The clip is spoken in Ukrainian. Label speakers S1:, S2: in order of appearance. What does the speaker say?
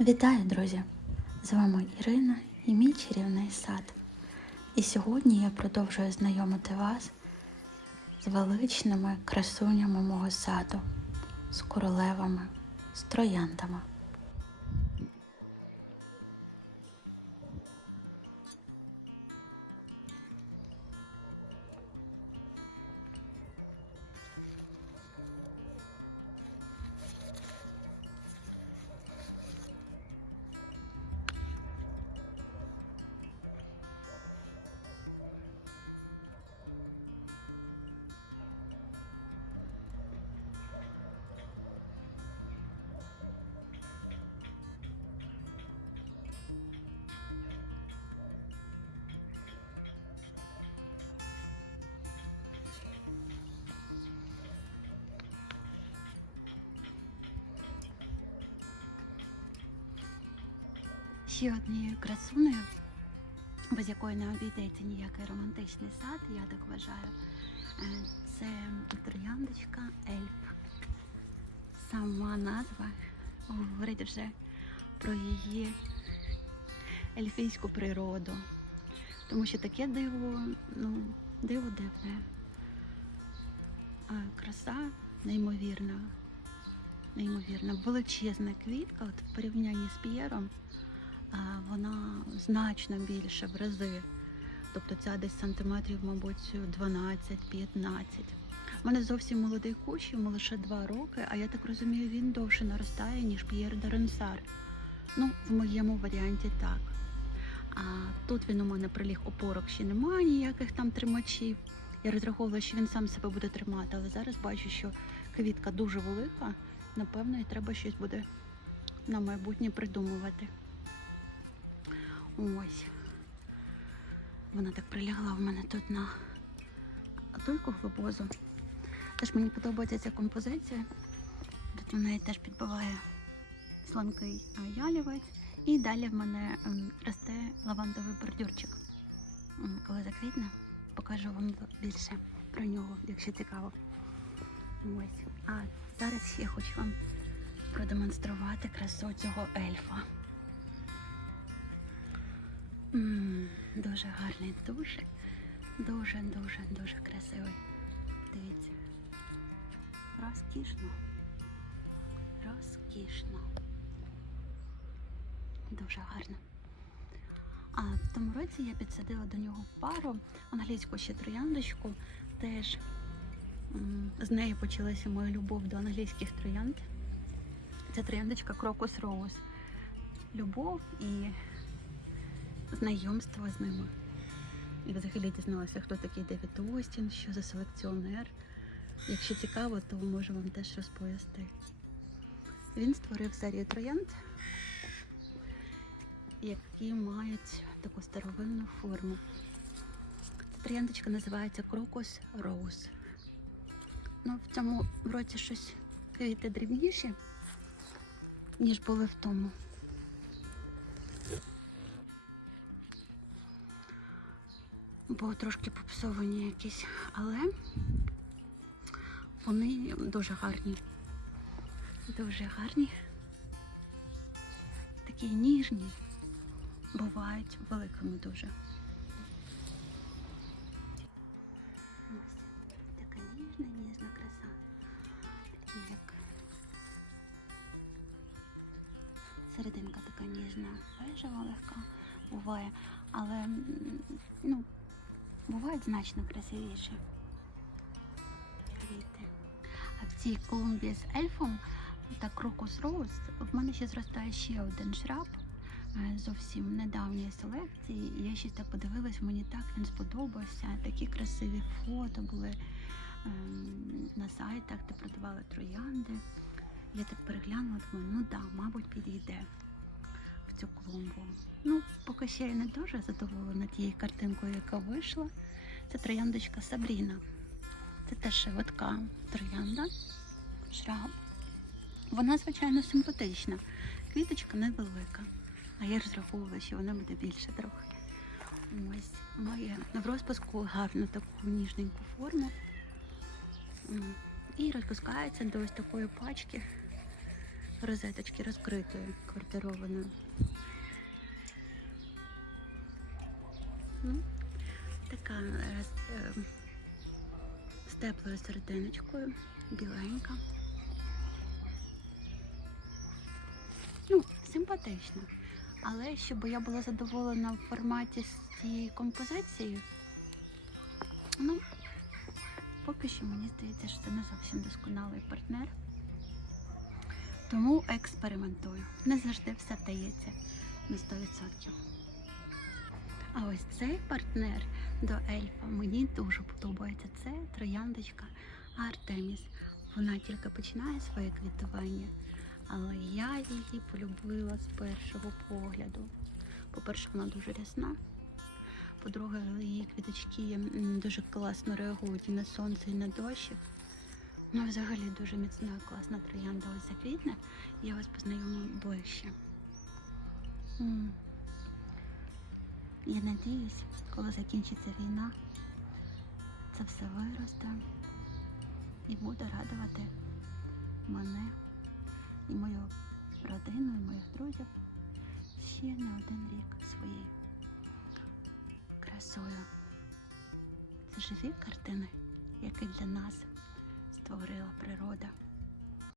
S1: Вітаю, друзі! З вами Ірина і мій чарівний сад. І сьогодні я продовжую знайомити вас з величними красунями мого саду, з королевами, з трояндами. Ще однією красунею, без якої не обійдеться ніякий романтичний сад, я так вважаю. е, Це трояндочка ельф. Сама назва говорить вже про її ельфійську природу. Тому що таке диво, ну, диво дивне. Краса неймовірна. Неймовірна. Величезна квітка, от в порівнянні з П'єром, вона значно більше в рази. Тобто ця десь сантиметрів, мабуть, 12-15. У мене зовсім молодий кущ, йому лише 2 роки, а я так розумію, він довше наростає, ніж П'єр Деренсар. Ну, в моєму варіанті так. А тут він у мене приліг опорок ще немає ніяких там тримачів. Я розраховувала, що він сам себе буде тримати, але зараз бачу, що квітка дуже велика. Напевно, і треба щось буде на майбутнє придумувати. Ось. Вона так прилягла в мене тут на тульку глибозу. Теж мені подобається ця композиція. Тут в неї теж підбиває слонкий ялівець. І далі в мене ем, росте лавандовий бордюрчик. Коли заквітне, покажу вам більше про нього, якщо цікаво. Ось. А зараз я хочу вам продемонструвати красу цього ельфа. Дуже гарний, дуже, дуже, дуже, красивий. Дивіться. Розкішно. Розкішно. Дуже гарно. А в тому році я підсадила до нього пару англійську ще трояндочку. Теж з неї почалася моя любов до англійських троянд. Це трояндочка Crocus Rose. Любов і знайомство з ними. І взагалі дізналася, хто такий Девід Остін, що за селекціонер. Якщо цікаво, то можу вам теж розповісти. Він створив серію троянд, які мають таку старовинну форму. Ця трояндочка називається Crocus Rose. Ну, в цьому році щось квіти дрібніші, ніж були в тому. Бо трошки попсовані якісь, але вони дуже гарні. Дуже гарні. Такі ніжні, бувають великими дуже. Ось така ніжна, ніжна краса. Як серединка така ніжна, бежева легка буває, але ну, бувають значно красивіші. А в цій клумбі з ельфом та крокус роуз в мене ще зростає ще один шраб е, зовсім недавньої селекції. Я ще так подивилась, мені так він сподобався. Такі красиві фото були ем, на сайтах, де продавали троянди. Я так переглянула, думаю, ну да, мабуть, підійде цю клумбу. Ну, поки ще я не дуже задоволена тією картинкою, яка вийшла. Це трояндочка Сабріна. Це теж шевотка троянда, шраб. Вона, звичайно, симпатична. Квіточка невелика. А я розраховувала, що вона буде більше трохи. Ось має в розпуску гарну таку ніжненьку форму. І розпускається до ось такої пачки розеточки розкритою, квартированою. Ну, така е, з, теплою серединочкою, біленька. Ну, симпатично. Але щоб я була задоволена в форматі з цією композицією, ну, поки що мені здається, що це не зовсім досконалий партнер. Тому експериментую. Не завжди все вдається на 100%. А ось цей партнер до ельфа мені дуже подобається. Це трояндочка Артеміс. Вона тільки починає своє квітування, але я її полюбила з першого погляду. По-перше, вона дуже рясна. По-друге, її квіточки дуже класно реагують і на сонце, і на дощик. Ну, взагалі дуже міцна, класна троянда ось заквітне. Я вас познайомлю ближче. Я надіюсь, коли закінчиться війна, це все виросте і буде радувати мене і мою родину, і моїх друзів ще не один рік своєю красою. Це живі картини, які для нас створила природа.